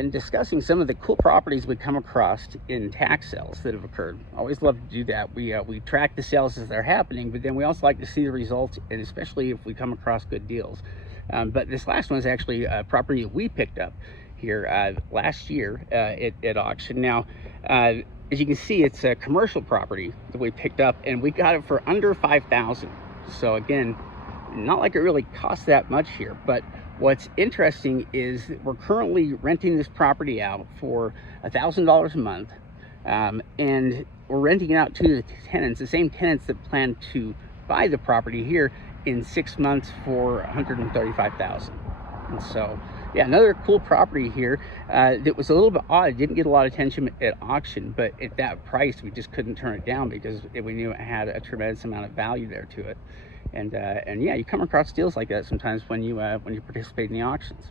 been discussing some of the cool properties we come across in tax sales that have occurred. Always love to do that. We track the sales as they're happening, but then we also like to see the results, and especially if we come across good deals. But this last one is actually a property that we picked up here last year at auction. Now, as you can see, it's a commercial property that we picked up, and we got it for under $5,000. So again, not like it really costs that much here, but what's interesting is that we're currently renting this property out for $1,000 a month, and we're renting it out to the tenants, the same tenants that plan to buy the property here in 6 months for $135,000. And so, yeah, another cool property here that was a little bit odd. It didn't get a lot of attention at auction, but at that price, we just couldn't turn it down because we knew it had a tremendous amount of value there to it. And yeah, you come across deals like that sometimes when you participate in the auctions.